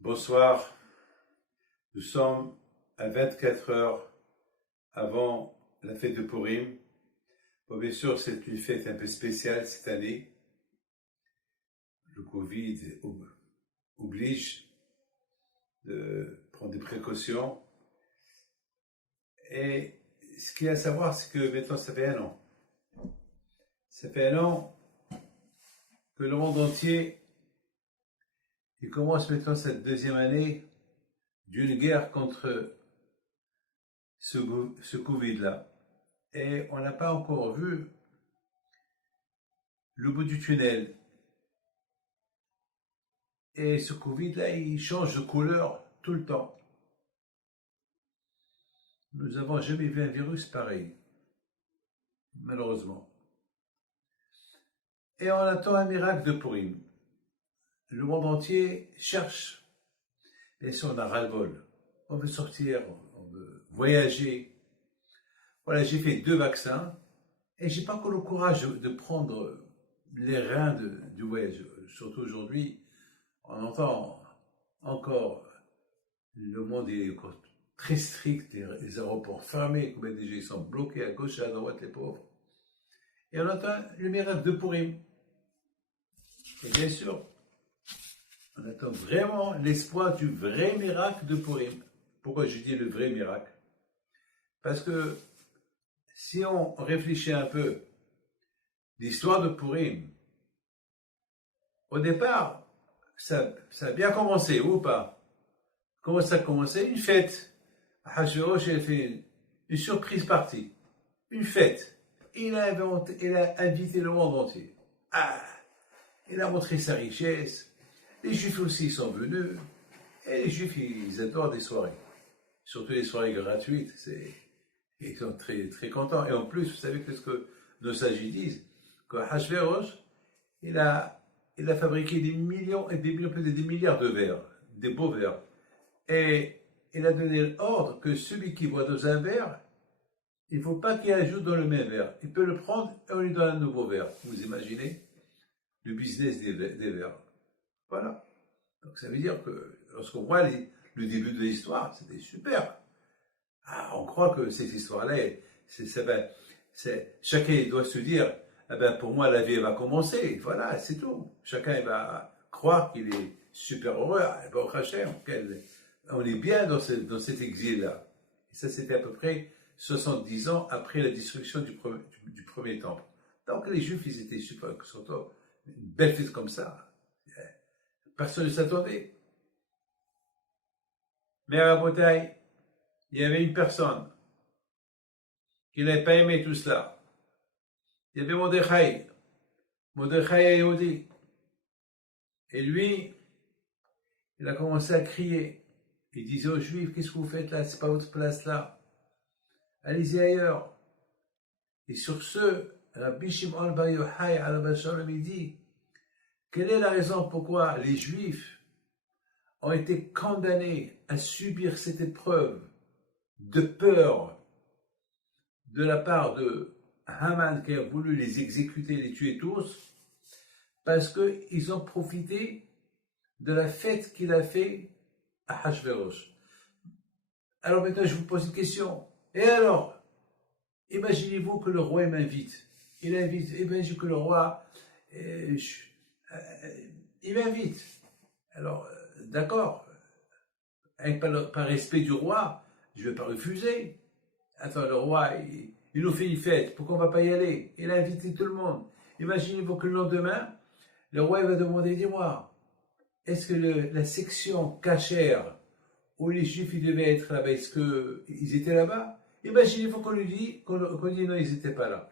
Bonsoir, nous sommes à 24 heures avant la fête de Purim. Bon, bien sûr, c'est une fête un peu spéciale cette année. Le Covid oblige de prendre des précautions. Et ce qu'il y a à savoir, c'est que maintenant, ça fait un an. Ça fait un an que le monde entier il commence maintenant cette deuxième année d'une guerre contre ce Covid-là. Et on n'a pas encore vu le bout du tunnel. Et ce Covid-là, il change de couleur tout le temps. Nous n'avons jamais vu un virus pareil, malheureusement. Et on attend un miracle de Purim. Le monde entier cherche. Bien sûr, on a ras-le-bol. On veut sortir, on veut voyager. Voilà, j'ai fait 2 vaccins et j'ai pas encore le courage de prendre les reins du voyage. Surtout aujourd'hui, on entend encore le monde est encore très strict, les aéroports fermés, comme déjà ils sont bloqués à gauche et à droite, les pauvres. Et on attend le miracle de Purim. Et bien sûr, on attend vraiment l'espoir du vrai miracle de Purim. Pourquoi je dis le vrai miracle? Parce que si on réfléchit un peu, l'histoire de Purim, au départ, ça a bien commencé, ou pas? Comment ça a commencé? Une fête. Hachvérosh a fait une surprise partie. Une fête. Il a invité le monde entier. Il a montré sa richesse. Les Juifs aussi sont venus. Et les Juifs, ils adorent des soirées. Surtout les soirées gratuites. Ils sont très, très contents. Et en plus, vous savez ce que nos sages disent? Que Hachvérosh, il a fabriqué des millions et des millions, peut-être des milliards de verres. Des beaux verres. Et il a donné l'ordre que celui qui boit dans un verre, il ne faut pas qu'il ajoute dans le même verre. Il peut le prendre et on lui donne un nouveau verre. Vous imaginez le business des verres. Voilà. Donc ça veut dire que lorsqu'on voit le début de l'histoire, c'était super. On croit que cette histoire-là, chacun doit se dire, pour moi la vie va commencer. Voilà, c'est tout. Chacun va croire qu'il est super heureux. On est bien dans cet exil-là. Et ça, c'était à peu près 70 ans après la destruction du premier temple. Donc les Juifs, ils étaient super contents. Une belle fête comme ça. Personne ne s'attendait. Mais à Rabotai, il y avait une personne qui n'avait pas aimé tout cela. Il y avait Mordechai Yehudi. Et lui, il a commencé à crier. Il disait aux Juifs, qu'est-ce que vous faites là? C'est pas votre place là. Allez-y ailleurs. Et sur ce, Rabbi Shimon Bar Yochai alav shalom il dit, quelle est la raison pourquoi les Juifs ont été condamnés à subir cette épreuve de peur de la part de Haman qui a voulu les exécuter, les tuer tous, parce qu'ils ont profité de la fête qu'il a fait à Hachvérosh. Alors maintenant, je vous pose une question. Et alors, imaginez-vous que le roi m'invite. Imaginez que le roi, il m'invite. Alors, d'accord, par respect du roi, je ne vais pas refuser. Attends, le roi, il nous fait une fête, pourquoi on ne va pas y aller? Il a invité tout le monde. Imaginez-vous que le lendemain, le roi va demander, dis-moi, est-ce que la section cachère où les Juifs ils devaient être là-bas, est-ce qu'ils étaient là-bas? Imaginez-vous qu'on dit non, ils n'étaient pas là.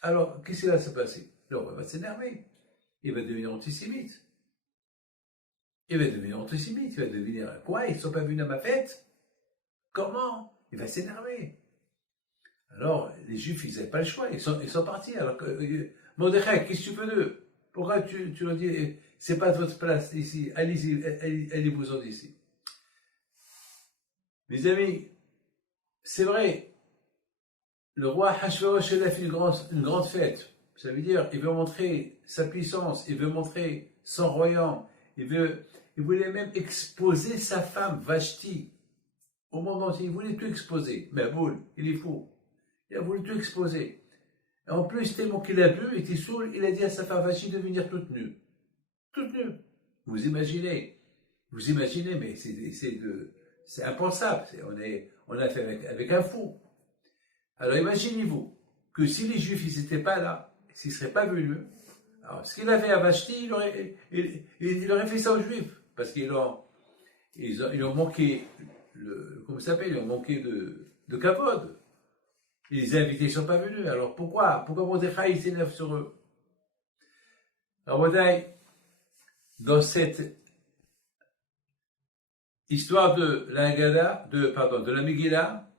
Alors, qu'est-ce qui va se passer? Le roi va s'énerver. Il va devenir antisémite. Il va devenir quoi? Ils ne sont pas venus à ma fête? Comment? Il va s'énerver. Alors, les Juifs, ils n'avaient pas le choix. Ils sont partis. Alors que, Mordechai, qu'est-ce que tu veux d'eux? Pourquoi tu leur dis, c'est pas votre place ici, allez-y, allez-vous-en d'ici. Mes amis, c'est vrai, le roi Hachvérosh a fait une grande fête. Ça veut dire, il veut montrer sa puissance, il veut montrer son royaume, il voulait même exposer sa femme, Vashti, au monde entier. Il voulait tout exposer. Mais Aboul, il est fou. Il a voulu tout exposer. Et en plus, tellement qu'il a bu, il était saoul, il a dit à sa femme Vashti de venir toute nue. Toute nue. Vous imaginez, mais c'est impensable. On a fait avec un fou. Alors imaginez-vous que si les Juifs n'étaient pas là, s'ils ne seraient pas venus, alors ce qu'il a fait à Vashti, il aurait fait ça aux Juifs, parce ils ont manqué, comment ça s'appelle, ils ont manqué de kavod. Les invités ne sont pas venus. Alors pourquoi Mordechai s'énerve sur eux? Alors Mordechai, dans cette histoire de la Megillah,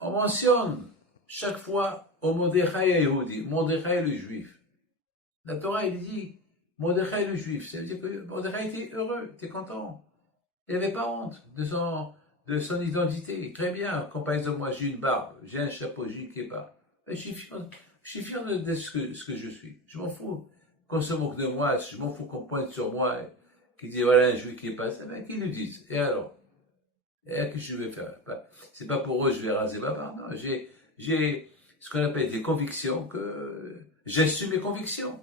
on mentionne chaque fois au Mordechai Yehudi, Mordechai le juif. La Torah, il dit Mordechai le juif. Ça veut dire que Mordechai était heureux, était content. Il n'avait pas honte de son identité. Très bien, quand par exemple, moi j'ai une barbe, j'ai un chapeau, j'ai une kippa. Je suis fier de ce que je suis. Je m'en fous qu'on se moque de moi, je m'en fous qu'on pointe sur moi, qui dit voilà un juif qui passe. Qu'ils le disent. Et alors? Et qu'est-ce que je vais faire? C'est pas pour eux je vais raser ma barbe. Non, j'ai ce qu'on appelle des convictions, que j'assume mes convictions.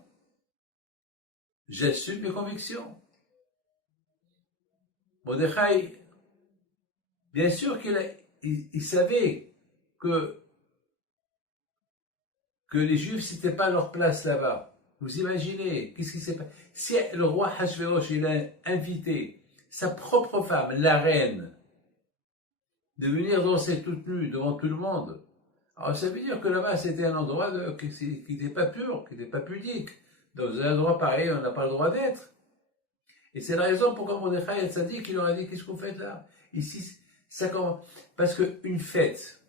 J'assume mes convictions. Mordechai, bien sûr qu'il savait que les Juifs, c'était pas leur place là-bas. Vous imaginez, qu'est-ce qui s'est passé? Si le roi Hachvérosh, il a invité sa propre femme, la reine, de venir danser toute nue devant tout le monde, alors ça veut dire que là-bas, c'était un endroit qui n'était pas pur, qui n'était pas pudique. Dans un endroit pareil, on n'a pas le droit d'être. Et c'est la raison pourquoi Mordechai Tzaddik, il leur a dit, qu'est-ce que vous faites là? Ici, ça commence. Parce qu'une fête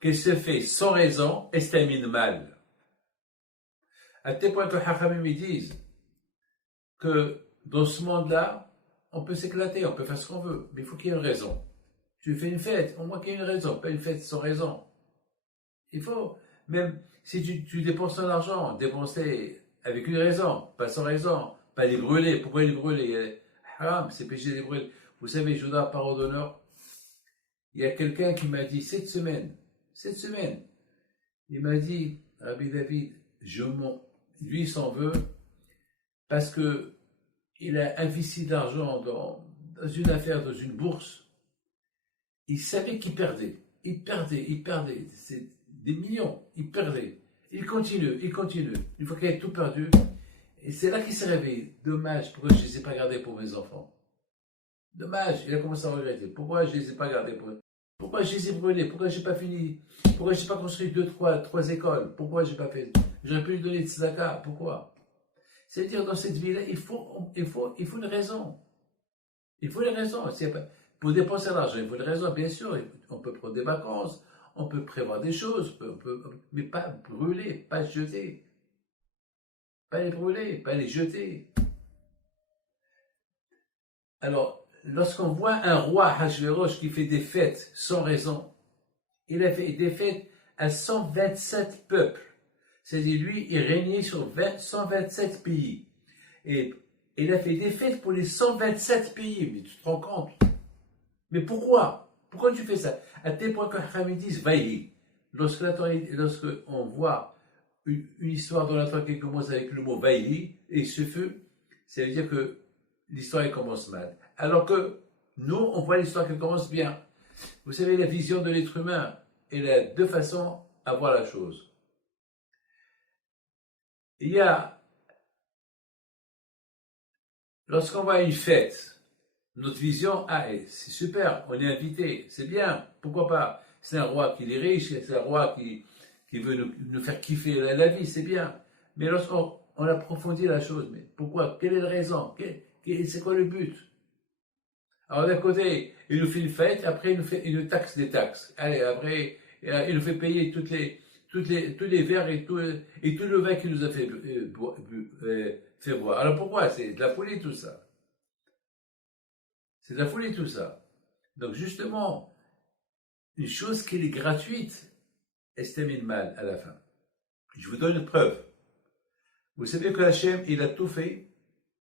qui se fait sans raison, elle se termine mal. À tel point que Hachamim disent que dans ce monde-là, on peut s'éclater, on peut faire ce qu'on veut, mais il faut qu'il y ait une raison. Tu fais une fête, au moins qu'il y ait une raison, pas une fête sans raison. Il faut, même si tu dépenses ton argent, dépenser avec une raison, pas sans raison, pas les brûler. Pourquoi les brûler? Haram, c'est péché de les brûler. Vous savez, je vous donne parole d'honneur. Il y a quelqu'un qui m'a dit cette semaine, il m'a dit, Rabbi David, lui il s'en veut parce que il a investi d'argent dans une affaire, dans une bourse. Il savait qu'il perdait. Il perdait. C'est des millions. Il perdait. Il continue. Une fois qu'il a tout perdu, et c'est là qu'il s'est réveillé. Dommage, pourquoi je ne les ai pas gardés pour mes enfants? Dommage, il a commencé à regretter. Pourquoi je ne les ai pas gardés pour eux? Pourquoi je les ai brûlés? Pourquoi je n'ai pas fini? Pourquoi je n'ai pas construit trois écoles? Pourquoi je n'ai pas fait? J'aurais pu lui donner de tzedaka. Pourquoi? C'est-à-dire, dans cette vie-là, il faut une raison. Il faut une raison. Pour dépenser l'argent, il faut une raison, bien sûr. On peut prendre des vacances, on peut prévoir des choses, mais pas brûler, pas jeter. Pas les brûler, pas les jeter. Alors, lorsqu'on voit un roi Hachvérosh qui fait des fêtes sans raison, il a fait des fêtes à 127 peuples. C'est-à-dire, lui, il régnait sur 127 pays. Et il a fait des fêtes pour les 127 pays. Mais tu te rends compte? Mais pourquoi? Pourquoi tu fais ça? À tel point que Hachamim disent, Vaïli. Lorsque on voit une histoire dans la Torah qui commence avec le mot Vaïli, et ce feu, ça veut dire que l'histoire commence mal. Alors que nous, on voit l'histoire qui commence bien. Vous savez, la vision de l'être humain, il y a deux façons à voir la chose. Il y a, lorsqu'on voit une fête, notre vision, c'est super, on est invité, c'est bien, pourquoi pas? C'est un roi qui est riche, c'est un roi qui veut nous faire kiffer la vie, c'est bien. Mais lorsqu'on approfondit la chose, mais pourquoi? Quelle est la raison? C'est quoi le but? Alors d'un côté, il nous fait une fête, après il nous taxe des taxes. Allez, après, il nous fait payer tous les verres et tout le vin qu'il nous a fait boire. Alors pourquoi? C'est de la folie tout ça. C'est de la folie tout ça. Donc justement, une chose qui est gratuite, elle se termine mal à la fin. Je vous donne une preuve. Vous savez que Hachem, il a tout fait,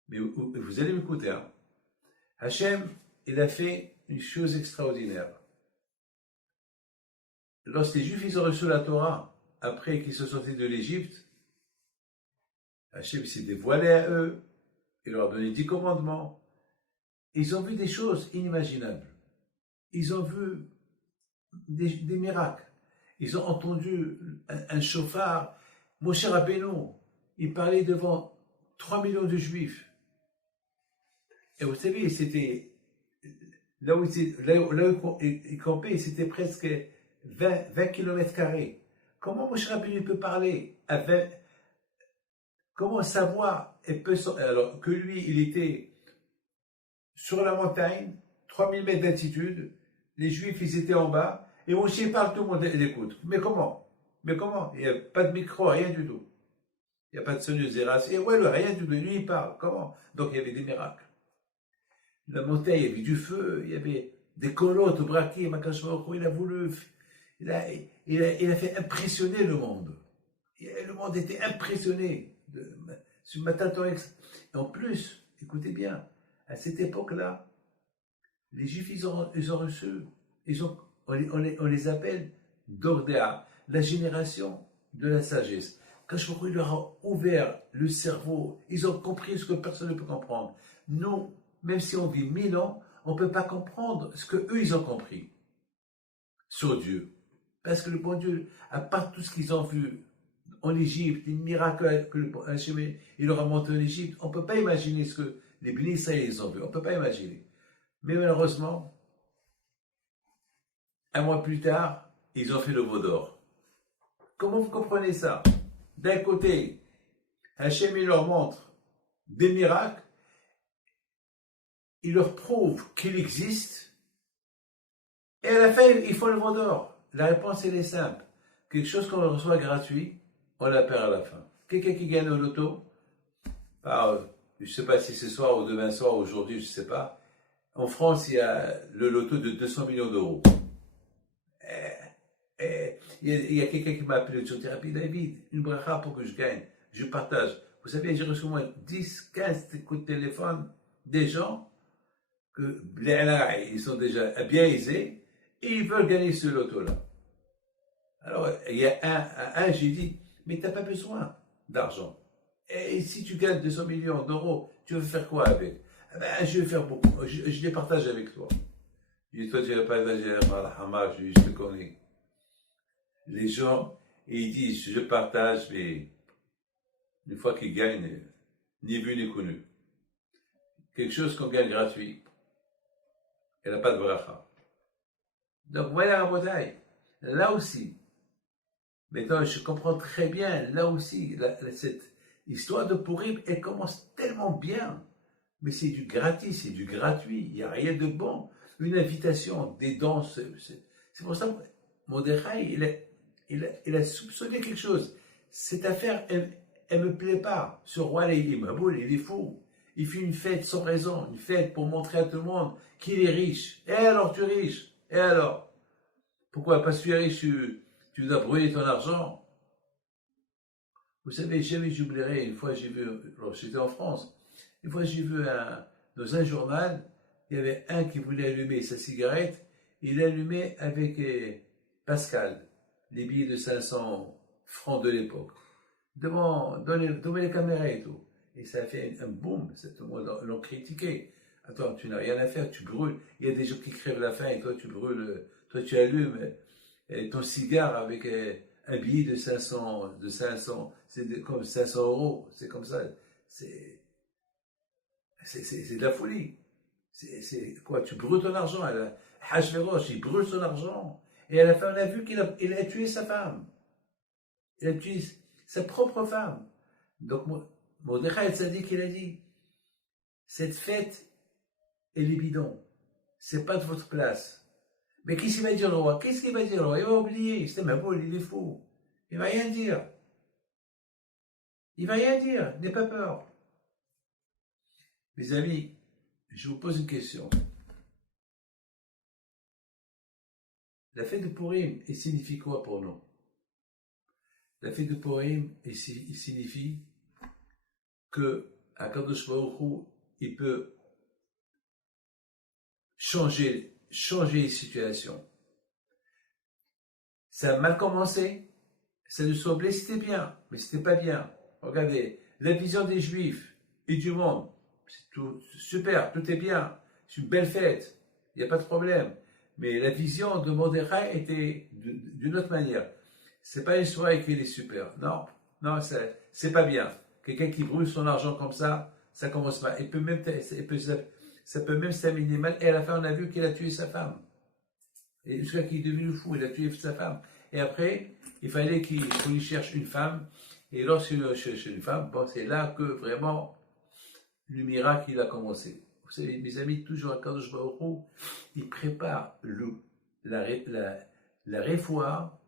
mais vous allez m'écouter, hein. Hachem, il a fait une chose extraordinaire. Lorsque les Juifs ils ont reçu la Torah, après qu'ils sont sortis de l'Égypte, Hachem s'est dévoilé à eux, il leur a donné 10 commandements. Ils ont vu des choses inimaginables. Ils ont vu des miracles. Ils ont entendu un chauffard. Moshe Rabbeinu, il parlait devant 3 millions de Juifs. Et vous savez, c'était là où il campait, c'était presque 20 km carrés. Comment Moshe Rabbeinu peut parler à 20? Comment savoir alors que lui, il était sur la montagne, 3000 mètres d'altitude, les Juifs, ils étaient en bas, et Moshe parle, tout le monde l'écoute. Mais comment? Mais comment? Il n'y a pas de micro, rien du tout. Il n'y a pas de sonneuse et ouais, rien du tout. Lui, il parle. Comment? Donc, il y avait des miracles. La montagne, il y avait du feu, il y avait des colottes au braquet, il a voulu, il a fait impressionner le monde. Et le monde était impressionné sur Matatorex. En plus, écoutez bien, à cette époque-là, les Juifs, ils ont reçu, on les appelle Dordéa, la génération de la sagesse. Quand il leur a ouvert le cerveau, ils ont compris ce que personne ne peut comprendre. Nous, même si on vit 1000 ans, on ne peut pas comprendre ce qu'eux, ils ont compris sur Dieu. Parce que le bon Dieu, à part tout ce qu'ils ont vu en Égypte, les miracles que Hachem il leur a montré en Égypte, on ne peut pas imaginer ce que les Bénis Israël ont vu. On ne peut pas imaginer. Mais malheureusement, un mois plus tard, ils ont fait le veau d'or. Comment vous comprenez ça? D'un côté, Hachem il leur montre des miracles, il leur prouve qu'il existe, et à la fin, ils font le veau d'or. La réponse, elle est simple. Quelque chose qu'on reçoit gratuit, on la perd à la fin. Quelqu'un qui gagne au loto, je ne sais pas si ce soir ou demain soir, aujourd'hui, je ne sais pas. En France, il y a le loto de 200 millions d'euros. Il y a quelqu'un qui m'a appelé de thérapie, David, une bracha pour que je gagne. Je partage. Vous savez, j'ai reçu au moins 10, 15 coups de téléphone des gens que ils sont déjà bien aisés et ils veulent gagner ce loto-là. Alors, il y a un j'ai dit, mais tu n'as pas besoin d'argent. Et si tu gagnes 200 millions d'euros, tu veux faire quoi avec? Je vais faire beaucoup. Je les partage avec toi. Je dis, toi, tu vas partager avec moi, je te connais. Les gens, ils disent, je partage, mais une fois qu'ils gagnent, ni vu ni connu. Quelque chose qu'on gagne gratuit, elle n'a pas de bracha. Donc voilà la bataille. Là aussi, maintenant je comprends très bien, là aussi, cette histoire de Purim, elle commence tellement bien. Mais c'est du gratis, c'est du gratuit, il n'y a rien de bon. Une invitation, des danses, c'est pour ça que Mordechai, il a soupçonné quelque chose. Cette affaire, elle ne me plaît pas. Ce roi, il est fou. Il fait une fête sans raison, une fête pour montrer à tout le monde qu'il est riche. Et alors, tu es riche. Et alors? Pourquoi? Parce que tu es riche, tu dois brûler ton argent. Vous savez, jamais j'oublierai, une fois j'ai vu, alors j'étais en France, une fois j'ai vu dans un journal, il y avait un qui voulait allumer sa cigarette, il l'allumait avec Pascal, les billets de 500 francs de l'époque, devant les caméras et tout. Et ça a fait un boom, tout le monde l'ont critiqué. Attends, tu n'as rien à faire, tu brûles. Il y a des gens qui crèvent la faim et toi tu brûles, toi tu allumes ton cigare avec un billet de 500, c'est comme 500 euros, c'est comme ça. C'est de la folie. C'est quoi? Tu brûles ton argent. Hachverosh, il brûle son argent. Et à la fin, on a vu qu'il a tué sa femme. Il a tué sa propre femme. Donc, Mordechai Tzaddik, il a dit, cette fête, elle est bidon. C'est pas de votre place. Mais qu'est-ce qu'il va dire le roi? Qu'est-ce qu'il va dire le roi? Il va oublier. C'est ma boule, il est fou. Il va rien dire. Il va rien dire. N'aie pas peur. Mes amis, je vous pose une question. La fête de Purim, elle signifie quoi pour nous? La fête de Purim, elle signifie que Akadosh Baruch Hu, il peut changer les situations. Ça a mal commencé, ça nous semblait c'était bien, mais c'était pas bien. Regardez, la vision des Juifs et du monde, c'est tout super, tout est bien, c'est une belle fête, il n'y a pas de problème. Mais la vision de Mordechai était d'une autre manière. C'est pas une soirée qui est super. Non, non, c'est pas bien. Quelqu'un qui brûle son argent comme ça commence pas. Ça peut même se terminer mal. Et à la fin, on a vu qu'il a tué sa femme. Et jusqu'à qu'il est devenu fou, il a tué sa femme. Et après, il fallait qu'il lui cherche une femme. Et lorsqu'il cherche une femme, bon, c'est là que vraiment le miracle il a commencé. Vous savez, mes amis, toujours à Kadosh Baruch Hu, il prépare la réfoua,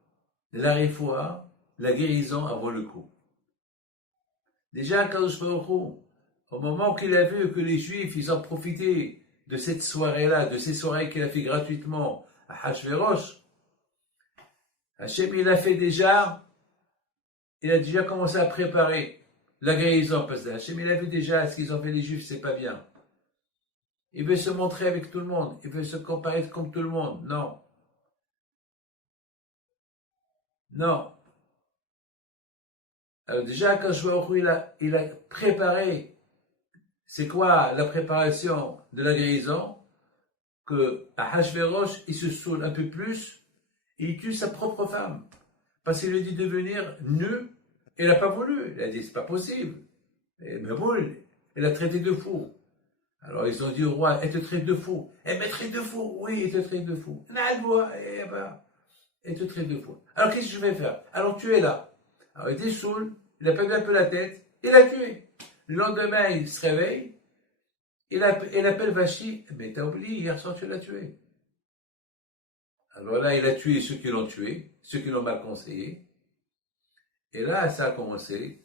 la guérison avant le coup. Déjà, Kadosh Baruch Hu, au moment qu'il a vu que les Juifs, ils ont profité de cette soirée-là, de ces soirées qu'il a fait gratuitement à Hachvérosh, Hachem, il a déjà commencé à préparer la guérison, parce que Hachem, il a vu déjà ce qu'ils ont fait les Juifs, c'est pas bien. Il veut se montrer avec tout le monde, il veut se comparer comme tout le monde. Non. Non. Alors déjà, quand il a préparé, c'est quoi la préparation de la guérison? Que à Hachvérosh, il se saoule un peu plus et il tue sa propre femme. Parce qu'il lui dit de venir nu, et il n'a pas voulu. Il a dit, c'est pas possible. Mais boule, il a traité de fou. Alors ils ont dit au roi, elle te traite de fou. Elle me traite de fou. Oui, elle te traite de fou. Elle te traite de fou. Alors qu'est-ce que je vais faire? Alors tu es là. Alors il était saoul, il a perdu un peu la tête, il l'a tué. Le lendemain, il se réveille, il appelle Vachi, mais t'as oublié, hier soir tu l'as tué. Alors là, il a tué ceux qui l'ont tué, ceux qui l'ont mal conseillé. Et là, ça a commencé.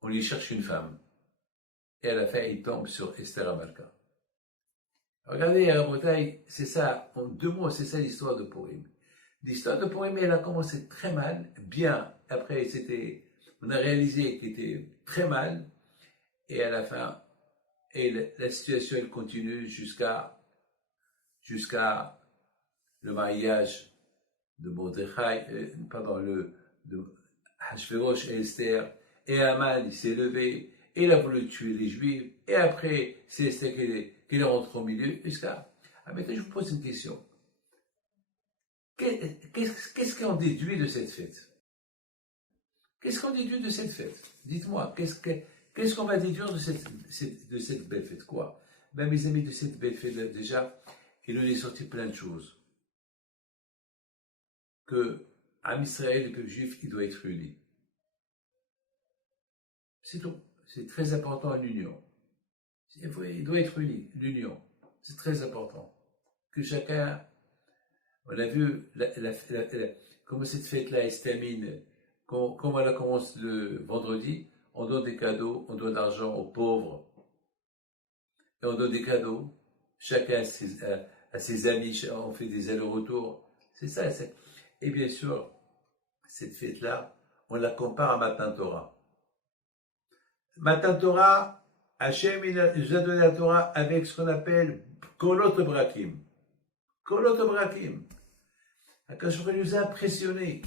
On lui cherche une femme. Et à la fin, il tombe sur Esther Amalka. Regardez, à Rabotai, c'est ça, en 2 mots, c'est ça l'histoire de Purim. L'histoire de Purim, elle a commencé très mal, bien. Après, on a réalisé qu'elle était très mal. Et à la fin, la situation, elle continue jusqu'à le mariage de Mordechai, de Hachvérosh et Esther. Et Haman, il s'est levé, et il a voulu tuer les Juifs. Et après, c'est Esther qui est rentrée au milieu, jusqu'à... Ah, maintenant, je vous pose une question. Qu'est-ce qu'on déduit de cette fête? Qu'est-ce qu'on déduit de cette fête? Dites-moi, qu'est-ce qu'on va déduire de cette belle fête? Quoi? Ben, mes amis, de cette belle fête, déjà, il nous est sorti plein de choses. Que Am Israël, le peuple juif, il doit être uni. C'est tout. C'est très important l'union. Il doit être uni, l'union. C'est très important. Que chacun, on a vu comment cette fête-là elle se termine, comme elle commence le vendredi, on donne des cadeaux, on donne de l'argent aux pauvres, et on donne des cadeaux, chacun à ses amis, on fait des allers-retours. C'est ça. Et bien sûr, cette fête-là, on la compare à Matan Torah. Matan Torah, Hachem nous a donné la Torah avec ce qu'on appelle Kolot Brakim. Kolot Brakim. Akash nous a impressionnés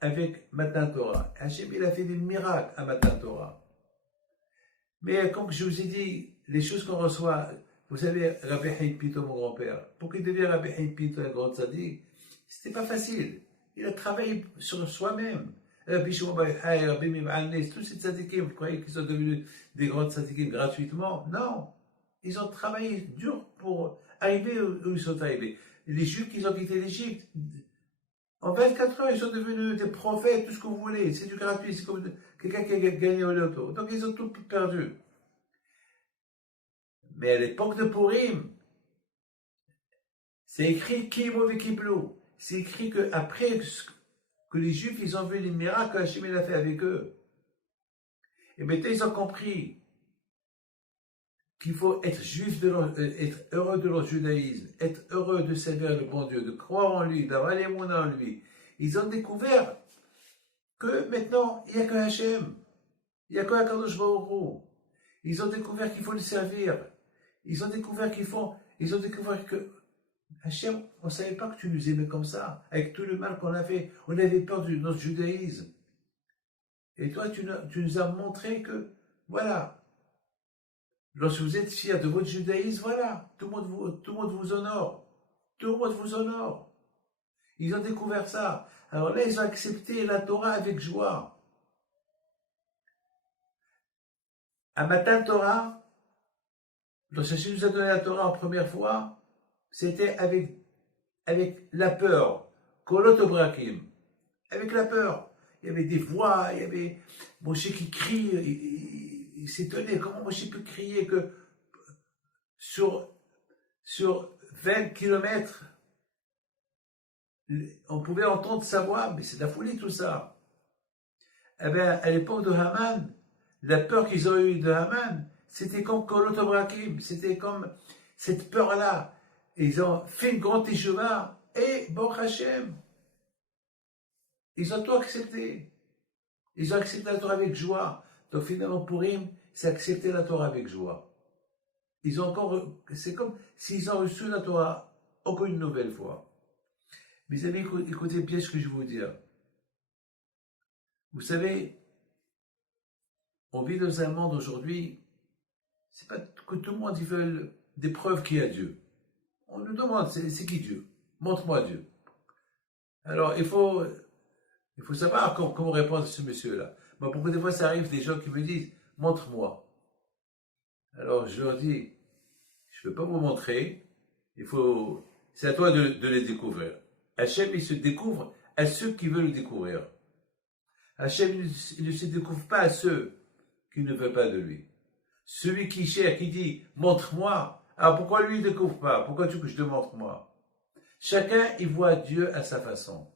avec Matan Torah. Hachem, il a fait des miracles à Matan Torah. Mais comme je vous ai dit, les choses qu'on reçoit, vous savez, Rabbi Haïm Pito, mon grand-père, pour qu'il devienne Rabbi Haïm Pito, un grand tzaddik, c'était pas facile. Il a travaillé sur soi-même. Rabbi Shimon Bar Yochai, Rabbi Mim'alnes, tous ces tzaddikim, vous croyez qu'ils sont devenus des grands tzaddikim gratuitement? Non. Ils ont travaillé dur pour arriver où ils sont arrivés. Les Juifs qui ont quitté l'Égypte, en 24 heures, ils sont devenus des prophètes, tout ce que vous voulez. C'est du gratuit, c'est comme quelqu'un qui a gagné au loto. Donc ils ont tout perdu. Mais à l'époque de Purim, c'est écrit Kimo Vekiblu. C'est écrit qu'après que les Juifs, ils ont vu les miracles que Hachem a fait avec eux. Et maintenant, ils ont compris qu'il faut être être heureux de leur judaïsme, être heureux de servir le bon Dieu, de croire en lui, d'avoir les monnaies en lui. Ils ont découvert que maintenant, il n'y a que Hachem. Il n'y a qu'un Kadosh Baruch Hu. Ils ont découvert qu'il faut le servir. Ils ont découvert que Hachem, on ne savait pas que tu nous aimais comme ça, avec tout le mal qu'on a fait. On avait peur de notre judaïsme. Et toi, tu nous as montré que, voilà, lorsque vous êtes fiers de votre judaïsme, voilà, tout le monde vous honore. Tout le monde vous honore. Ils ont découvert ça. Alors là, ils ont accepté la Torah avec joie. À Matan Torah, lorsque Hachem nous a donné la Torah en première fois, c'était avec la peur. Kolot Obrakim. Avec la peur. Il y avait des voix, il y avait Moshe qui crie, il s'étonnait comment Moshe peut crier que sur 20 kilomètres, on pouvait entendre sa voix, mais c'est de la folie tout ça. Eh bien, à l'époque de Haman, la peur qu'ils ont eue de Haman, c'était comme Kolot Obrakim, c'était comme cette peur-là. Ils ont fait une grande teshuva et Baruch Hashem. Ils ont tout accepté. Ils ont accepté la Torah avec joie. Donc finalement, Purim, c'est accepter la Torah avec joie. C'est comme s'ils ont reçu la Torah encore une nouvelle fois. Mes amis, écoutez bien ce que je vais vous dire. Vous savez, on vit dans un monde aujourd'hui, c'est pas que tout le monde ils veulent des preuves qu'il y a Dieu. On nous demande, c'est qui Dieu? Montre-moi Dieu. Alors, il faut savoir comment répondre à ce monsieur-là. Moi, beaucoup de fois, ça arrive des gens qui me disent, montre-moi. Alors, je leur dis, je ne peux pas vous montrer, c'est à toi de les découvrir. Hachem, il se découvre à ceux qui veulent le découvrir. Hachem, il ne se découvre pas à ceux qui ne veulent pas de lui. Celui qui cherche, qui dit, montre-moi, alors pourquoi lui ne découvre pas? Pourquoi tu veux que je te montre moi? Chacun, il voit Dieu à sa façon.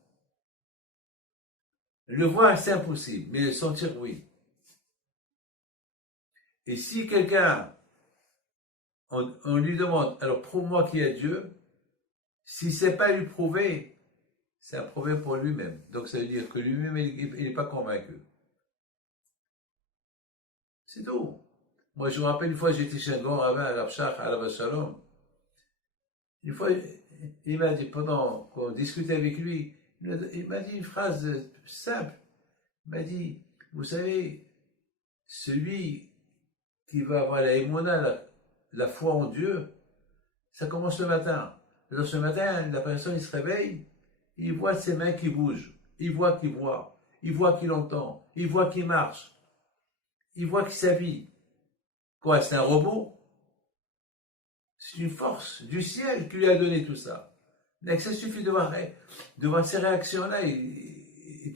Le voir, c'est impossible, mais le sentir, oui. Et si quelqu'un, on lui demande, alors prouve-moi qu'il y a Dieu, si c'est pas lui prouver, c'est un problème pour lui-même. Donc ça veut dire que lui-même, il n'est pas convaincu. C'est tout. Moi, je me rappelle une fois, j'étais chez un grand rabbin à Rabshach, à la Shalom. Une fois, il m'a dit, pendant qu'on discutait avec lui, il m'a dit une phrase simple. Il m'a dit, vous savez, celui qui va avoir la émona, la foi en Dieu, ça commence le matin. Alors ce matin, la personne, il se réveille, il voit ses mains qui bougent, il voit qu'il entend, il voit qu'il marche, il voit qu'il s'habille. Quoi, c'est un robot? C'est une force du ciel qui lui a donné tout ça. Donc ça suffit de voir ces réactions-là et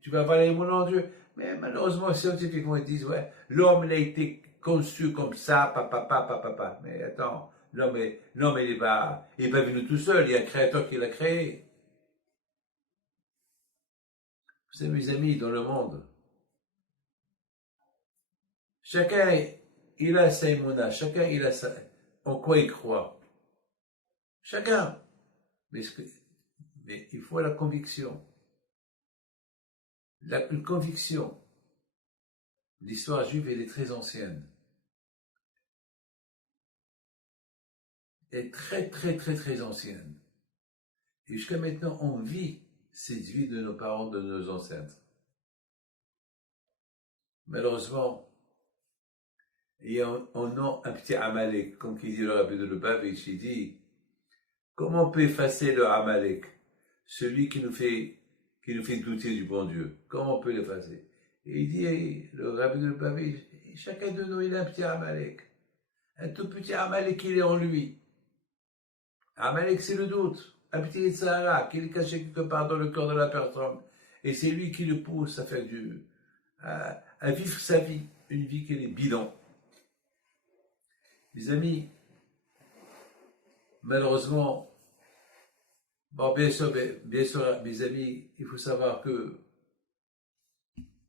tu vas avoir les mots en Dieu. Mais malheureusement, scientifiquement, ils disent, ouais, l'homme il a été conçu comme ça, papa. Mais attends, l'homme il est pas venu tout seul, il y a un créateur qui l'a créé. Vous savez, mes amis, dans le monde, chacun, il a sa émona, chacun, il a en quoi il croit. Chacun. Mais il faut la conviction. Une conviction. L'histoire juive, elle est très ancienne. Elle est très ancienne. Et jusqu'à maintenant, on vit cette vie de nos parents, de nos ancêtres. Malheureusement, on a un petit Amalek, comme qui dit le Rabbi de Lubavitch, il dit, comment on peut effacer le Amalek, celui qui nous fait douter du bon Dieu? Comment on peut l'effacer? Et il dit, le Rabbi de Lubavitch, chacun de nous, il a un petit Amalek. Un tout petit Amalek, il est en lui. Amalek, c'est le doute. Un petit Sahara qui est caché quelque part dans le corps de la personne. Et c'est lui qui le pousse à faire à vivre sa vie. Une vie qui est bidon. Mes amis, malheureusement, bon, bien sûr, mes amis, il faut savoir que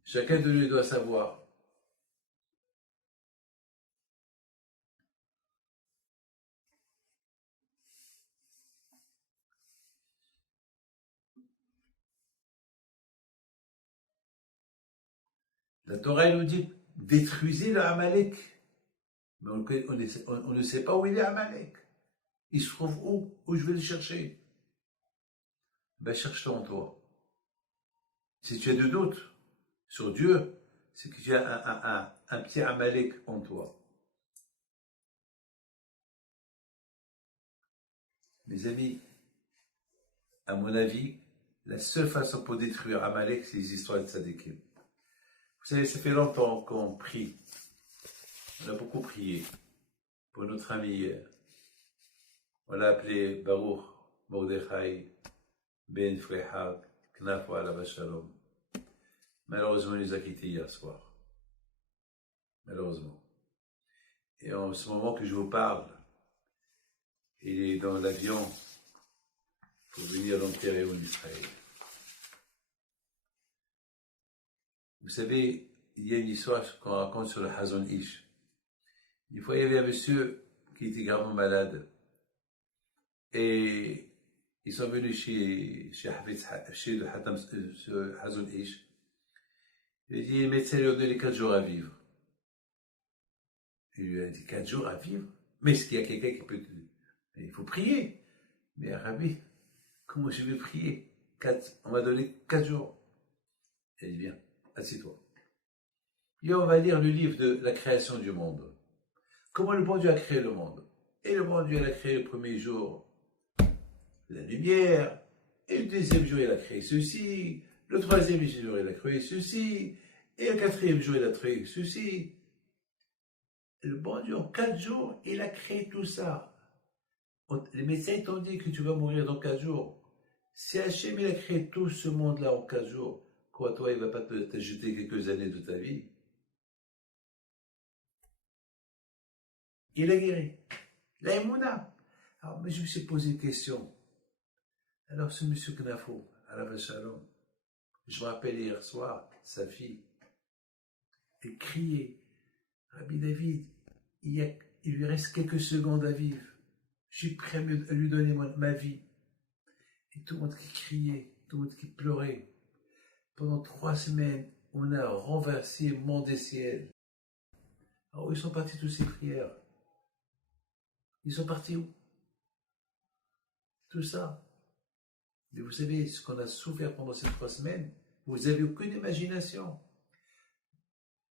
chacun de nous doit savoir la Torah nous dit détruisez le Amalek. Mais on ne sait pas où il est Amalek. Il se trouve où? Où je vais le chercher? Ben cherche-le en toi. Si tu as des doutes sur Dieu, c'est que tu as un petit Amalek en toi. Mes amis, à mon avis, la seule façon pour détruire Amalek, c'est les histoires de Tzadikim. Vous savez, ça fait longtemps qu'on prie. On a beaucoup prié pour notre ami hier. On l'a appelé Baruch Mordechai Ben Frehag Knafo Alav Shalom. Malheureusement, il nous a quittés hier soir. Malheureusement. Et en ce moment que je vous parle, il est dans l'avion pour venir l'enterrer en Israël. Vous savez, il y a une histoire qu'on raconte sur le Hazon Ish. Une fois, il y avait un monsieur qui était gravement malade. Et ils sont venus chez le Hazon Ish. Il a dit, le médecin lui a donné 4 jours à vivre. Il lui a dit 4 jours à vivre? Mais est-ce qu'il y a quelqu'un qui peut... Il faut prier. Mais Rabbi, comment je vais prier? On m'a donné 4 jours. Il dit, viens, assieds-toi. Et on va lire le livre de la création du monde. Comment le bon Dieu a créé le monde. Et le bon Dieu l'a créé le premier jour, la lumière. Et le deuxième jour, il a créé ceci. Le troisième jour, il a créé ceci. Et le quatrième jour, il a créé ceci. Le bon Dieu, en 4 jours, il a créé tout ça. Les médecins t'ont dit que tu vas mourir dans 4 jours. Si Hachem, il a créé tout ce monde-là en 4 jours, quoi, toi, il ne va pas te jeter quelques années de ta vie? Il a guéri. La Emouna. Alors, mais je me suis posé une question. Alors, ce monsieur Knafo, Alav Shalom, je me rappelle hier soir, sa fille, elle criait, Rabbi David, il lui reste quelques secondes à vivre. Je suis prêt à lui donner ma vie. Et tout le monde qui criait, tout le monde qui pleurait. Pendant 3 semaines, on a renversé le monde des ciels. Alors, où ils sont partis tous ces prières? Ils sont partis où? Tout ça. Mais vous savez, ce qu'on a souffert pendant ces 3 semaines, vous n'avez aucune imagination.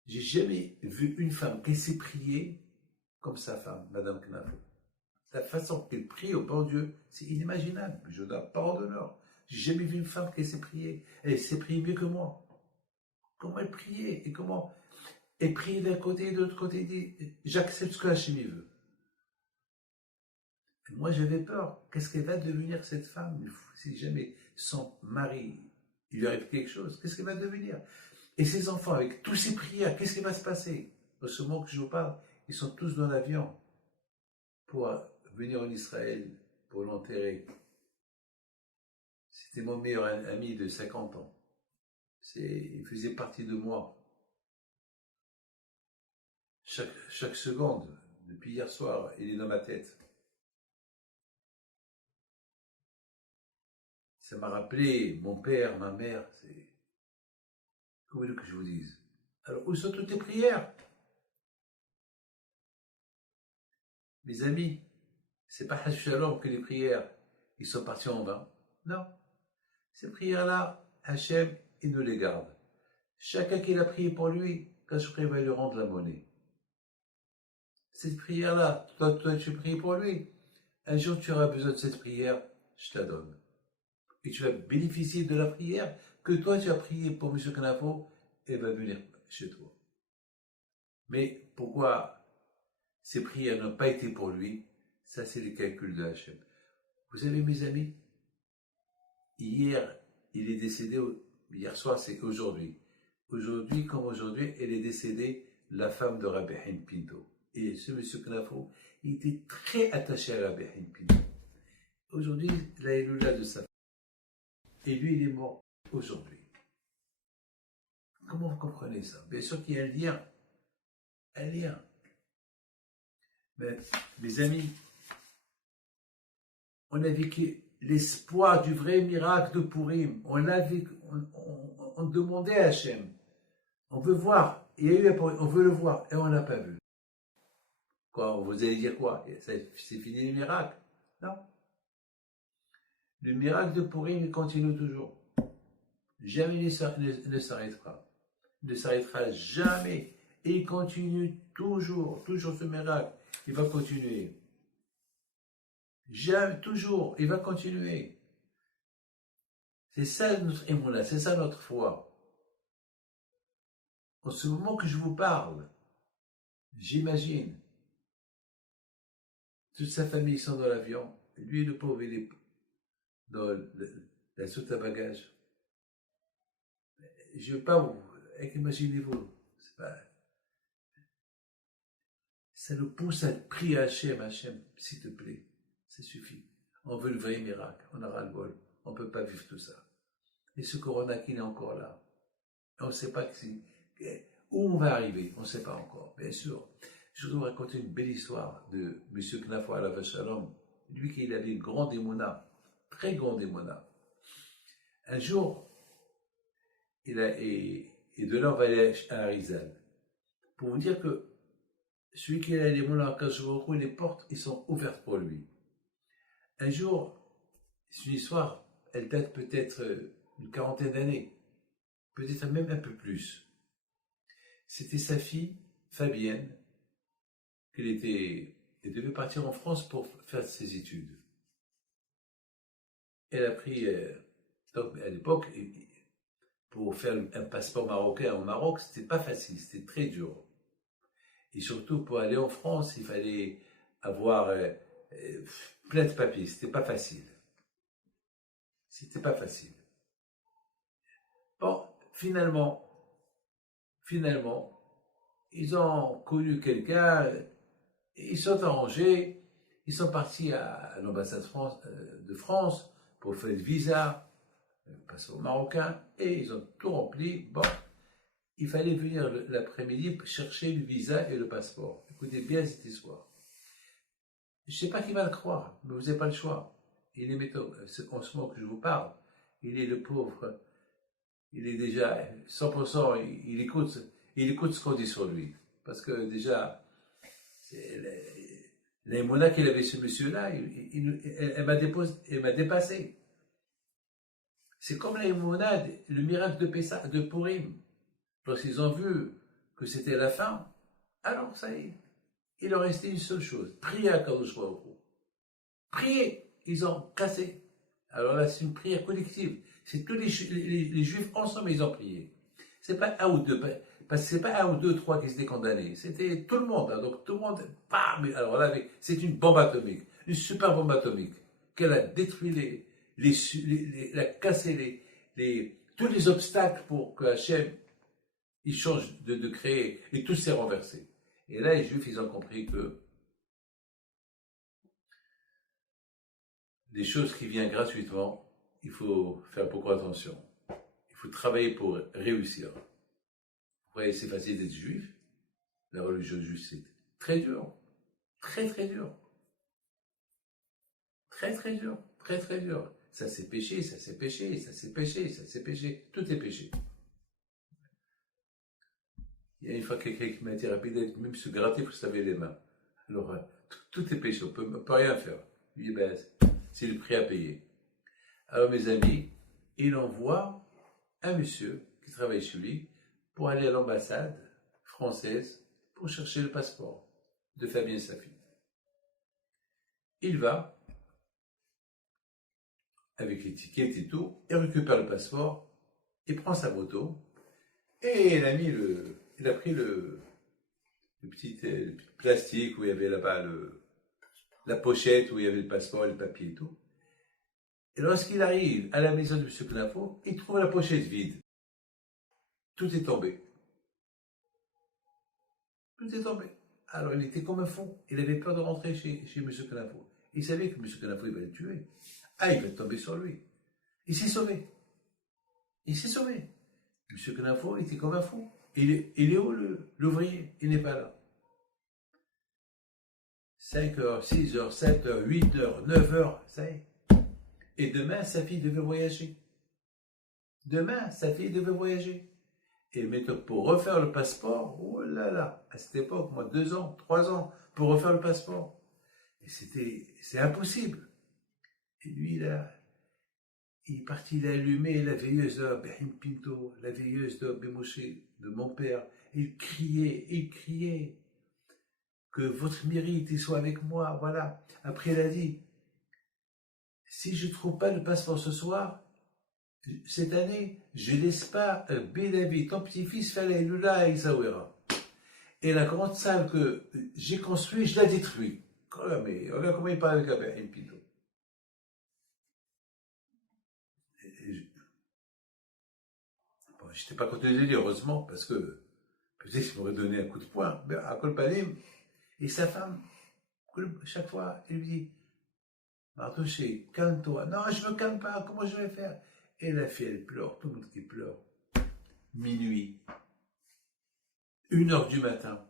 J'ai jamais vu une femme qui sait prier comme sa femme, Madame Knafo. La façon qu'elle prie au bon Dieu, c'est inimaginable. Je donne parole d'honneur. J'ai jamais vu une femme qui sait prier. Elle sait prier mieux que moi. Comment elle priait et comment elle priait d'un côté et de l'autre côté. Elle dit, j'accepte ce que Hachem veut. Et moi, j'avais peur. Qu'est-ce qu'elle va devenir cette femme si jamais son mari il lui arrive quelque chose? Qu'est-ce qu'elle va devenir? Et ses enfants, avec tous ces prières, qu'est-ce qui va se passer? Au ce moment que je vous parle, ils sont tous dans l'avion pour venir en Israël, pour l'enterrer. C'était mon meilleur ami de 50 ans. Il faisait partie de moi. Chaque seconde, depuis hier soir, il est dans ma tête. Ça m'a rappelé mon père, ma mère. Comment voulez-vous que je vous dise? Alors, où sont toutes les prières? Mes amis, c'est pas Haj Shalom que les prières, ils sont partis en vain. Non. Ces prières-là, Hachem, il nous les garde. Chacun qui l'a prié pour lui, Hachem va lui rendre la monnaie. Cette prière-là, toi tu pries pour lui. Un jour, tu auras besoin de cette prière, je te la donne. Et tu vas bénéficier de la prière que toi, tu as priée pour M. Knafo, et va venir chez toi. Mais pourquoi ces prières n'ont pas été pour lui? Ça, c'est les calculs de Hachem. Vous savez, mes amis, hier, il est décédé, hier soir, c'est aujourd'hui. Aujourd'hui, comme aujourd'hui, elle est décédée, la femme de Rabbi Haim Pinto. Et ce monsieur Knafo, il était très attaché à Rabbi Haim Pinto. Aujourd'hui, la Eloula de sa femme. Et lui, il est mort aujourd'hui. Comment vous comprenez ça? Bien sûr qu'il y a un lien. Un lien. Mais, mes amis, on a vécu l'espoir du vrai miracle de Purim. On demandait à Hachem. On veut voir il y a eu on veut le voir, et on ne l'a pas vu. Quoi, vous allez dire quoi? C'est fini le miracle? Non. Le miracle de Purim, il continue toujours. Jamais il ne s'arrêtera. Il ne s'arrêtera jamais. Et il continue toujours ce miracle. Il va continuer. Jamais, toujours, il va continuer. C'est ça notre émouna, c'est ça notre foi. En ce moment que je vous parle, j'imagine, toute sa famille sont dans l'avion, lui le pauvre, il est dans la soute à bagages. Je ne veux pas vous, imaginez-vous, ça nous pousse à prier à Hachem, s'il te plaît, ça suffit. On veut le vrai miracle, on aura le bol, on ne peut pas vivre tout ça. Et ce corona qui est encore là, on ne sait pas où on va arriver, on ne sait pas encore, bien sûr. Je voudrais vous raconter une belle histoire de M. Knafo alav shalom, lui qui avait une grande émouna, très grande émouna. Un jour, et de là on va aller à Arizal, pour vous dire que celui qui a l'émouna en Kajouroku, les portes, ils sont ouvertes pour lui. Un jour, c'est une histoire, elle date peut-être une quarantaine d'années, peut-être même un peu plus. C'était sa fille, Fabienne, elle devait partir en France pour faire ses études. Elle a pris, donc à l'époque, pour faire un passeport marocain au Maroc, c'était pas facile, c'était très dur. Et surtout, pour aller en France, il fallait avoir plein de papiers, c'était pas facile. C'était pas facile. Bon, finalement, ils ont connu quelqu'un, ils sont arrangés, ils sont partis à l'ambassade de France pour faire le visa, le passeport marocain, et ils ont tout rempli. Bon, il fallait venir l'après-midi chercher le visa et le passeport. Écoutez bien cette histoire. Je ne sais pas qui va le croire, mais vous n'avez pas le choix. Il est méthode, en ce moment que je vous parle, il est le pauvre, il est déjà 100%, il écoute ce qu'on dit sur lui. Parce que déjà, l'émouna qu'il avait ce monsieur-là, elle m'a dépassé. C'est comme l'émouna, le miracle de Purim. Lorsqu'ils ont vu que c'était la fin, alors ça y est, il leur restait une seule chose, prier à Kadosh Baruch Hu. Prier, ils ont cassé. Alors là, c'est une prière collective. C'est tous les Juifs ensemble, ils ont prié. C'est pas un ou deux, parce que c'est pas un ou deux, trois qui étaient condamnés. C'était tout le monde. Hein, donc tout le monde, bam, alors là, c'est une bombe atomique, une super bombe atomique, qu'elle a détruit elle a cassé tous les obstacles pour que Hachem, il change de créer, et tout s'est renversé. Et là, les Juifs, ils ont compris que les choses qui viennent gratuitement, il faut faire beaucoup attention. Il faut travailler pour réussir. Vous voyez, c'est facile d'être juif. La religion juive, c'est très dur. Très, très dur. Très, très dur. Très, très dur. Ça, c'est péché, ça, c'est péché, ça, c'est péché, ça, c'est péché. Tout est péché. Il y a une fois quelqu'un qui m'a dit rapide, même se gratter pour se laver les mains. Alors, tout est péché, on ne peut rien faire. Lui, ben, c'est le prix à payer. Alors, mes amis, il envoie un monsieur qui travaille chez lui pour aller à l'ambassade française pour chercher le passeport de Fabien et sa fille. Il va avec l'étiquette et tout, et récupère le passeport, il prend sa moto, et il a pris le petit plastique où il y avait là-bas la pochette où il y avait le passeport et le papier et tout. Et lorsqu'il arrive à la maison de M. Knafo, il trouve la pochette vide. Tout est tombé. Tout est tombé. Alors il était comme un fou. Il avait peur de rentrer chez M. Knafo. Il savait que M. Knafo, il va le tuer. Ah, il va tomber sur lui. Il s'est sauvé. Il s'est sauvé. M. Knafo, il était comme un fou. Il est où l'ouvrier? Il n'est pas là. 5 heures, 6 heures, 7 heures, 8 heures, 9 heures, ça y est. Et demain, sa fille devait voyager. Demain, sa fille devait voyager. Et maintenant, pour refaire le passeport, oh là là, à cette époque, moi, 2 ans, 3 ans, pour refaire le passeport. Et c'est impossible. Et lui, là, il est parti, il a allumé la veilleuse de Brahim Pinto, la veilleuse de Bémouche, de mon père. Il criait, que votre mérite, il soit avec moi, voilà. Après, il a dit, si je ne trouve pas le passeport ce soir, cette année, je ne laisse pas Bédavi, ton petit-fils, faire la Lula à Isaouira. Et la grande salle que j'ai construite, je la détruis. Mais regarde comment il parle avec Abraham Pinto. Bon, je n'étais pas content de lui, heureusement, parce que peut-être qu'il m'aurait donné un coup de poing. Mais à Kolpalim, et sa femme, chaque fois, elle lui dit, Martouché, calme-toi. Non, je ne me calme pas, comment je vais faire? Et la fille, elle pleure, tout le monde qui pleure. Minuit, 1 heure du matin.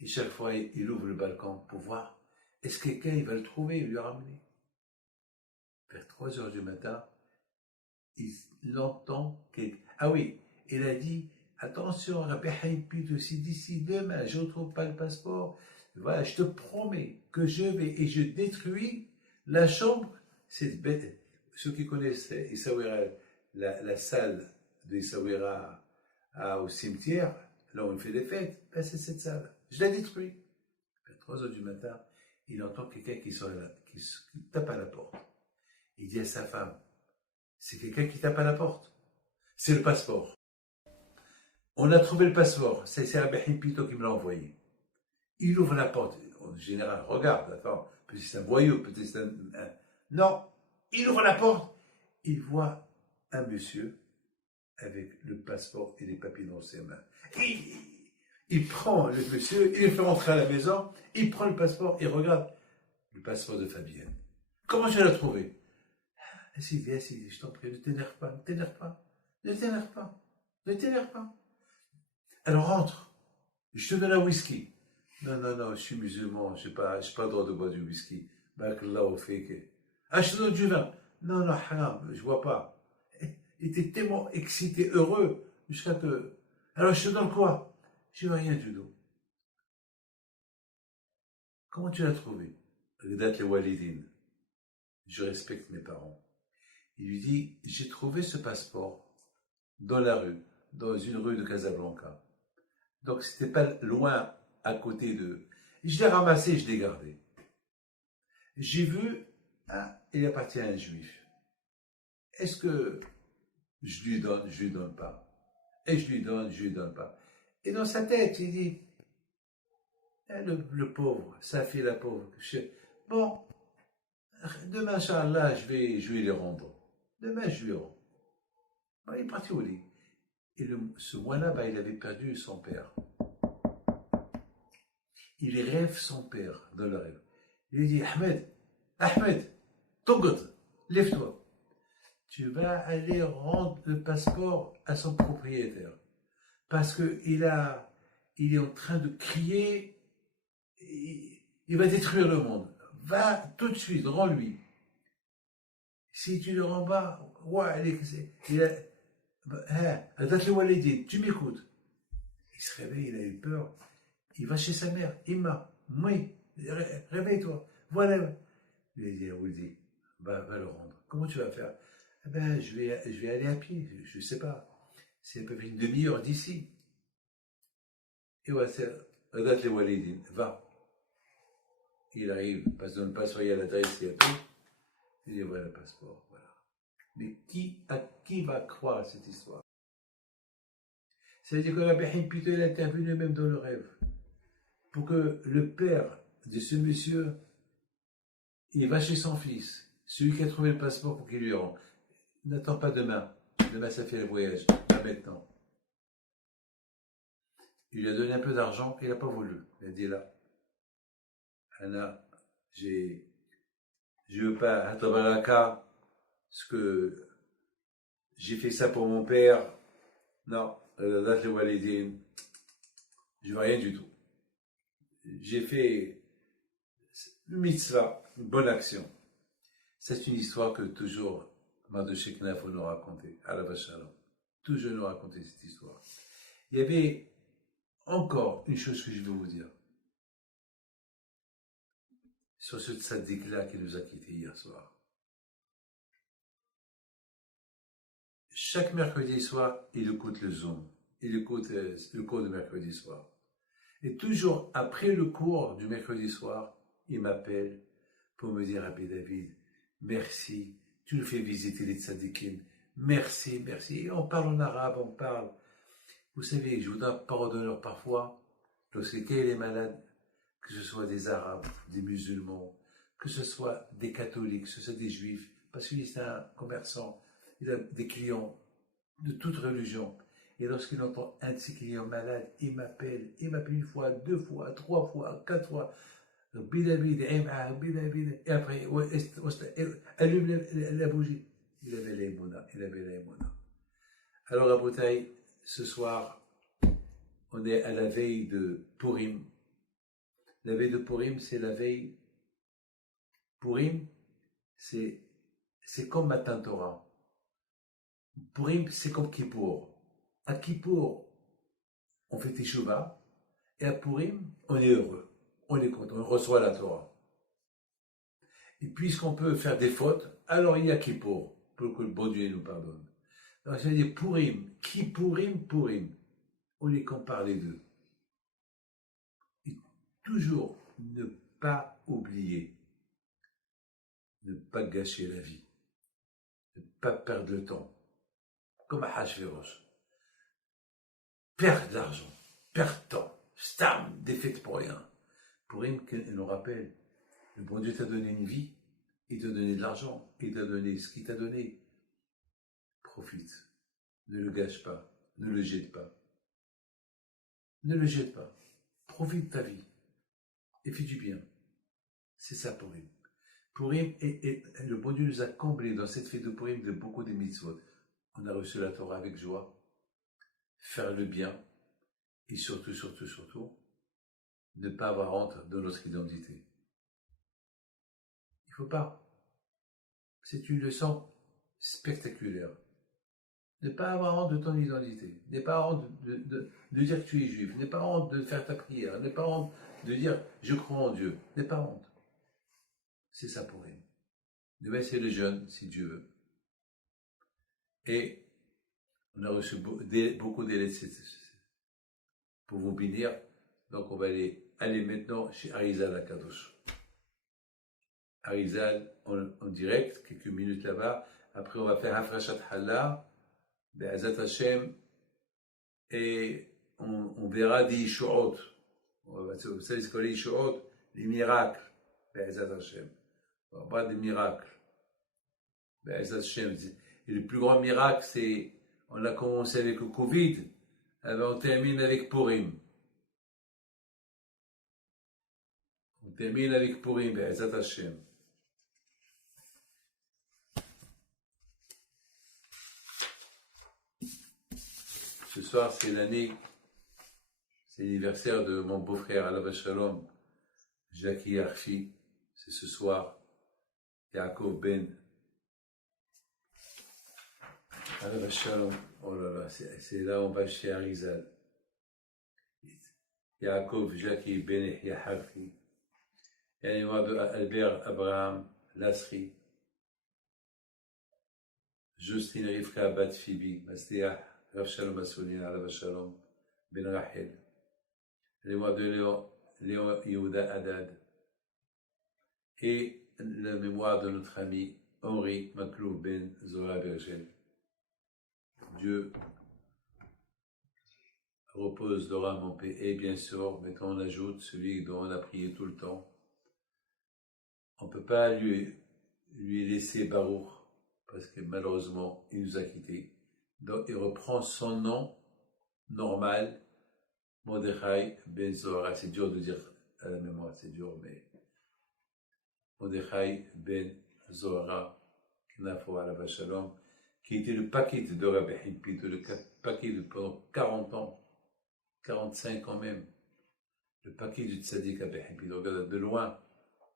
Et chaque fois, il ouvre le balcon pour voir, est-ce que quelqu'un il va le trouver et lui ramener? Vers 3 heures du matin, il entend quelqu'un. Ah oui, il a dit, attention, Rabbi Haïm Pinto, si d'ici demain je ne retrouve pas le passeport, voilà, je te promets que je vais et je détruis la chambre. Ceux qui connaissent Essaouira, la salle d'Essaouira au cimetière, là où on fait des fêtes, ben c'est cette salle. Je la détruis. Vers 3 heures du matin, il entend quelqu'un qui tape à la porte. Il dit à sa femme, c'est quelqu'un qui tape à la porte. C'est le passeport. On a trouvé le passeport. C'est Rabbi Haïm Pinto qui me l'a envoyé. Il ouvre la porte. En général, regarde, attends, peut-être c'est un voyou, peut-être c'est un... Non, il ouvre la porte. Il voit un monsieur avec le passeport et les papiers dans ses mains. Il prend le monsieur, il le fait rentrer à la maison, il prend le passeport et regarde le passeport de Fabienne. Comment tu l'as trouvé? Viens, je t'en prie, ne t'énerve pas, ne t'énerve pas, ne t'énerve pas, ne t'énerve pas. Alors rentre, je te donne un whisky. Non, je suis musulman, je n'ai pas le droit de boire du whisky. Barakallahu fik. Ah, je te donne du vin. Non, haram, je ne bois pas. Il était tellement excité, heureux, jusqu'à que... Alors je te donne quoi? Je n'ai rien du tout. Comment tu l'as trouvé? Redat le walidin. Je respecte mes parents. Il lui dit, j'ai trouvé ce passeport dans la rue, dans une rue de Casablanca. Donc c'était pas loin à côté de... Je l'ai ramassé, je l'ai gardé. J'ai vu, il appartient à un juif. Est-ce que je lui donne, je lui donne pas? Et je lui donne pas. Et dans sa tête, il dit, le pauvre, sa fille la pauvre. Bon, demain, Inch'Allah, je vais les rendre. Demain, je lui rends. Bon, il est parti au lit. Et ce mois-là, il avait perdu son père. Il rêve son père dans le rêve. Il lui dit, Ahmed, Togot, lève-toi. Tu vas aller rendre le passeport à son propriétaire. Parce qu'il est en train de crier, il va détruire le monde. Va tout de suite, rends-lui. Si tu le rends pas, tu m'écoutes. Il se réveille, il a eu peur. Il va chez sa mère. Imma, oui, réveille-toi. Voilà. Il dit, Oudi, va le rendre. Comment tu vas faire? Eh ben, je vais aller à pied, je ne sais pas. C'est à peu près une demi-heure d'ici. Et voilà, regarde les Walidines, va. Il arrive, passe dans le passeport, il y a l'adresse, il y a tout. Il dit, voilà le passeport, voilà. Mais qui va croire à cette histoire? Ça veut dire que Rabbi Haïm Pinto est intervenu même dans le rêve. Pour que le père de ce monsieur, il va chez son fils, celui qui a trouvé le passeport pour qu'il lui rende. N'attends pas demain. Demain, ça fait le voyage. Pas maintenant. Il lui a donné un peu d'argent, il n'a pas voulu. Il a dit là, Anna, je veux pas, Atabaraka, ce que j'ai fait ça pour mon père. Non, je veux rien du tout. J'ai fait une mitzvah, une bonne action. C'est une histoire que toujours Mardochée Knaf nous racontait, à la Shalom. toujours nous raconter cette histoire. Il y avait encore une chose que je veux vous dire sur ce tzaddik-là qui nous a quittés hier soir. Chaque mercredi soir, il écoute le Zoom, il écoute le cours de mercredi soir. Et toujours après le cours du mercredi soir, il m'appelle pour me dire, Rabbi David, merci, tu nous fais visiter les tzaddikim, merci, merci. Et on parle en arabe, on parle. Vous savez, je vous donne parole d'honneur parfois, lorsque quelqu'un est malade, que ce soit des arabes, des musulmans, que ce soit des catholiques, que ce soit des juifs, parce qu'il est un commerçant, il a des clients de toute religion. Et lorsqu'il entend un de ses clients malades, il m'appelle une fois, deux fois, trois fois, quatre fois. Et après, allume la bougie. Il avait l'aïmouna. Alors, à Boutaï, ce soir, on est à la veille de Purim. La veille de Purim, c'est la veille. Purim, c'est comme Matan Torah. Purim, c'est comme Kippour. À Kippour, on fait Teshuvah, et à Purim, on est heureux, on est content, on reçoit la Torah. Et puisqu'on peut faire des fautes, alors il y a Kippour, pour que le bon Dieu nous pardonne. Alors ça veut dire Purim, Kippourim, Purim. On les compare les deux. Et toujours ne pas oublier, ne pas gâcher la vie, ne pas perdre le temps. Comme à Hachvérosh. Perdre de l'argent, perdre de temps, stam, défaite pour rien. Purim, il nous rappelle, le bon Dieu t'a donné une vie, il t'a donné de l'argent, il t'a donné ce qu'il t'a donné. Profite, ne le gâche pas, ne le jette pas. Ne le jette pas, profite de ta vie et fais du bien. C'est ça Purim. Purim, et le bon Dieu nous a comblés dans cette fête de Purim de beaucoup de mitzvot. On a reçu la Torah avec joie, faire le bien, et surtout, ne pas avoir honte de notre identité. Il ne faut pas. C'est une leçon spectaculaire. Ne pas avoir honte de ton identité. N'aie pas honte de dire que tu es juif. N'aie pas honte de faire ta prière. N'aie pas honte de dire je crois en Dieu. N'aie pas honte. C'est ça pour elle. Demain, c'est le jeûne, si Dieu veut. Et on a reçu beaucoup d'élèves pour vous bénir. Donc, on va aller maintenant chez Arizal à Kadosh. Arizal en direct, quelques minutes là-bas. Après, on va faire Hafrashat Halla, Be'azat Hashem, et on verra des Yishuot. Vous savez ce qu'on les Yishuot? Les miracles, Be'azat Hashem. On va voir des miracles, Be'azat Hashem. Et le plus grand miracle, c'est, on a commencé avec le Covid, on termine avec Purim. On termine avec Purim, Be'ezat Hashem. Ce soir, c'est l'anniversaire de mon beau-frère, Alav Shalom, Jackie Arfi. C'est ce soir, Yaakov Ben. Alav Shalom, oh là là, c'est là où on va chez Arizal. Yaakov, Jackie Ben Yahya Harfi. Et Albert Abraham Lasri, Justine Rivka Bat Fibi, Masliach, Rav Shalom Assoulin, Alav Shalom, Ben Rachel. Les mémoires de Léon Yehuda Haddad. Et la mémoire de notre ami Henri Maklouf Ben Zora Bergel. Dieu repose d'Oram en paix. Et bien sûr, maintenant on ajoute celui dont on a prié tout le temps. On ne peut pas lui laisser Baruch, parce que malheureusement, il nous a quittés. Donc, il reprend son nom normal, Mordechai Ben Zohara. C'est dur de dire à la mémoire, c'est dur, mais Mordechai Ben Zohara, Knafo Alav Shalom, qui était le paquet de Rabbi Hippi, le paquet pendant 40 ans, 45 ans même, le paquet du tzaddik Rabbi Hippi. Donc, de loin,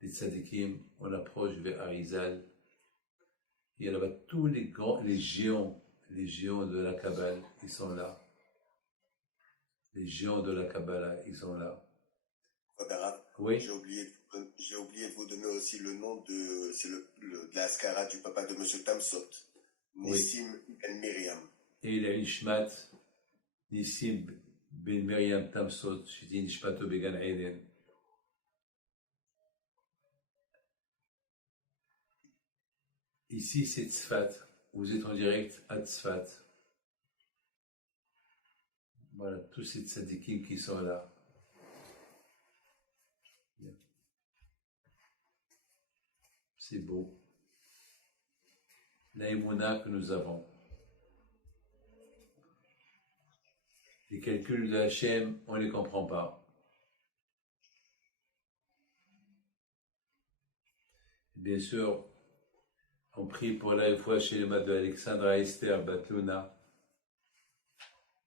les tzaddikim, on approche vers Arizal. Il y a là-bas tous les géants, les géants de la Kabbale, ils sont là. Les géants de la Kabbalah, ils sont là. Rabbi, Oui. j'ai oublié de vous donner aussi le nom de, c'est de la Ascara du papa de Monsieur Tamsot, Nissim Ben Miriam. Et il a une shmat, Nissim Ben Miriam Tamsot, je dis Nishmato Began Eden. Ici, c'est Tzfat. Vous êtes en direct à Tzfat. Voilà, tous ces tzadikim qui sont là. C'est beau. La émouna que nous avons. Les calculs de Hachem, on ne les comprend pas. Bien sûr, on prie pour la réfoua shelema de Alexandra Esther Batluna,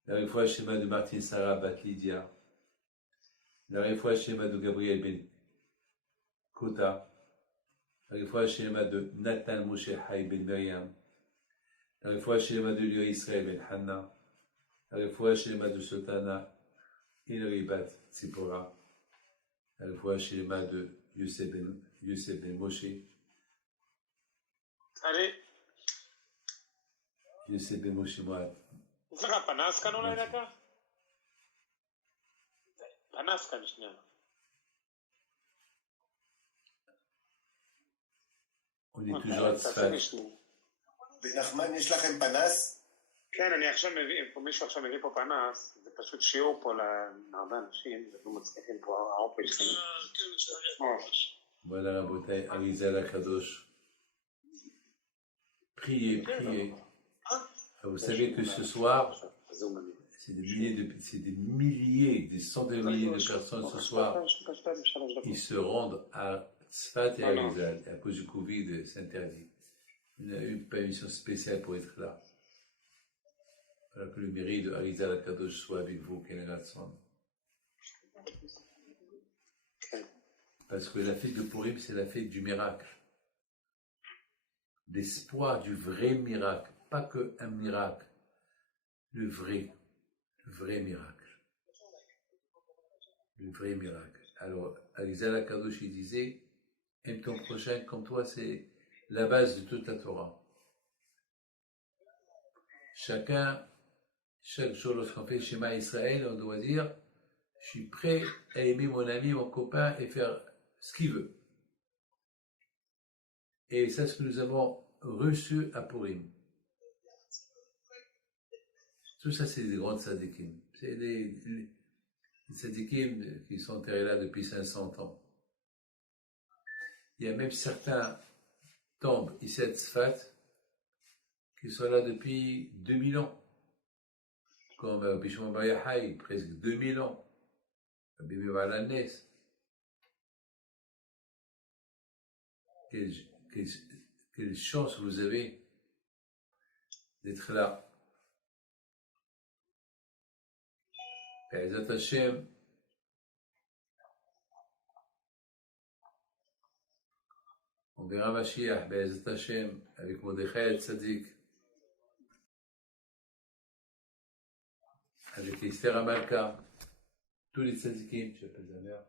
la réfoua shelema de Martine Sarah Batlidia, la réfoua shelema de Gabriel Ben Kota, la réfoua shelema de Nathan Moshe Hay Ben Miriam, la réfoua shelema de Lior Israël Ben Hanna, la réfoua shelema de Sultana Hilary Bat Tzipora, la réfoua shelema de Yosef Ben Moshe, Allez. Yosef Ben Moshe Moat. יש לך פנס כאן אולי דקה? פנס כאן שנייה. On est toujours à Tzfat. בנחמן, יש לכם פנס? כן, אני עכשיו מביא, מישהו עכשיו מביא פה פנס, זה פשוט שיעור פה להרבה אנשים, זה לא מצליחים פה, העופש שלנו. Voilà, Rabotai, Arizal Akadosh. Priez, priez. Vous savez que ce soir, c'est des milliers, des centaines de milliers de personnes ce soir, ils se rendent à Tzfat et Arizal. Et à cause du Covid, c'est interdit. Il n'y a eu pas une émission spéciale pour être là. Alors que le mérite de Arizal Akadosh soit avec vous, Keneratson. Parce que la fête de Purim, c'est la fête du miracle. L'espoir du vrai miracle, pas que un miracle, le vrai miracle. Le vrai miracle. Alors, Arizal Akadosh, il disait, aime ton prochain comme toi, c'est la base de toute la Torah. Chaque jour, lorsqu'on fait Shema Israël, on doit dire, je suis prêt à aimer mon ami, mon copain et faire ce qu'il veut. Et c'est ce que nous avons reçu à Purim. Tout ça, c'est des grands tzadikim. C'est des tzadikim qui sont enterrés là depuis 500 ans. Il y a même certains tombes ici à Tzfat qui sont là depuis 2000 ans. Comme Bishmon Bar Yochai, presque 2000 ans. Bibi Balanes. Quelle chance vous avez d'être là. Be'ezat Hashem, on verra Mashiach, Be'ezat Hashem, avec Mordechai el Tzadik, avec Esther Amalka, tous les tzadikim, j'appelle la mère.